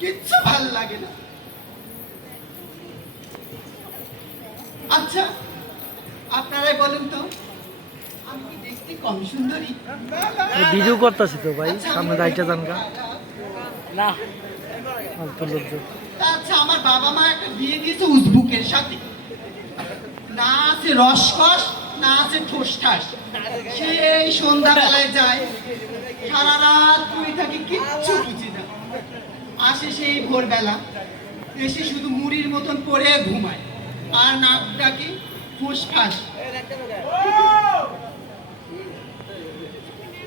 কিচ্ছু ভাল লাগে না। আচ্ছা আপনারাই বলেন তো, আমি কি দেখতে কম সুন্দরী? ভিডিও করতেছি তো ভাই, আচ্ছা, সামনে আমি দায়িত্ব জান দেখতে না অল্প লোকজন। আচ্ছা আমার বাবা মা একটা বিয়ে দিয়েছে উজবুকের সাথে, না আছে রসকস না আছে ঠোসঠাস। সেই সন্ধ্যাবেলায় যায়, সারা রাত পুরি থাকি, কিচ্ছু বুঝি না। আসে সেই ভোরবেলা, এসে শুধু মুড়ির মতন পড়ে ঘুমায়, আর নাক ডাকি ফুসফাস।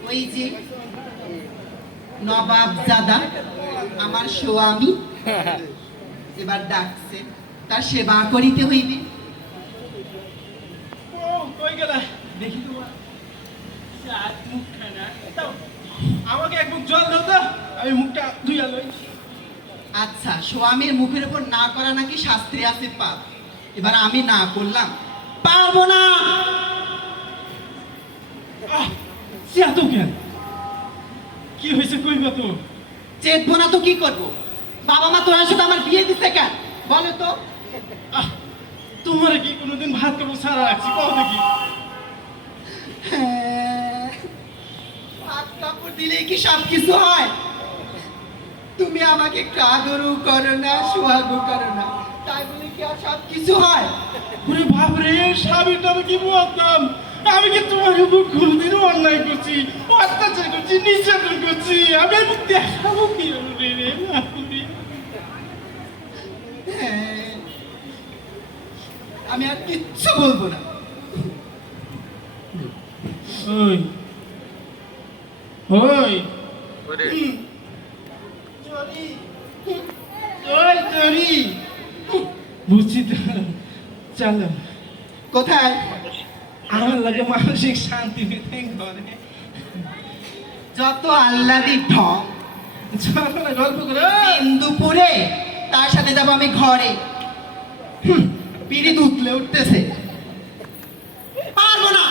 ওই যে নবাবজাদা আমার স্বামী এবার ডাকছে, তার সেবা করিতে হইবে। দেখি তোমার মুখখানা, আমাকে এক মুখ জল দাও তো, আমি মুখটা ধুইয়া লই। আচ্ছা স্বামীর মুখের উপর না করা নাকি শাস্ত্রে আছে পাপ, এবার আমি না করলাম, পারবো না। এত কেন, কি হয়েছে কইবা তো? চেতবো না তো কি করবো? বাবা মা তোর সাথে আমার বিয়ে দিচ্ছে কেন বলো তো? তোমার কি কোনোদিন ভাত কাপড় সারা রাখছি কও দেখি? হ্যাঁ, হাত কাপড় দিলেই কি সব কিছু হয়? তুমি আমাকে একটু আদরও করো না, সোহাগও করো না, তাই বলে কি আর সব কিছু হয়? ওরে বাপরে, স্বামীটা আমি কি বলতাম? আমি কি তোমাকে মুখ কোনোদিনও অন্যায় করছি, অত্যাচার করছি, নির্যাতন করছি? আমি মুখ দেখাবো কি রে বাপুরে? হ্যাঁ, আমি আর কিচ্ছু বলবো না। ওই ওই ওই চরি, বুঝছি তো, চলো কোথায়? আমার লাগে মানসিক শান্তি পেতে ঘরে। যত আহ্লাদি ঢং, চলো না গল্প করে। দুপুরে তার সাথে যাবো আমি ঘরে। পিড়ি উতলে উঠতেছে, পারবো না।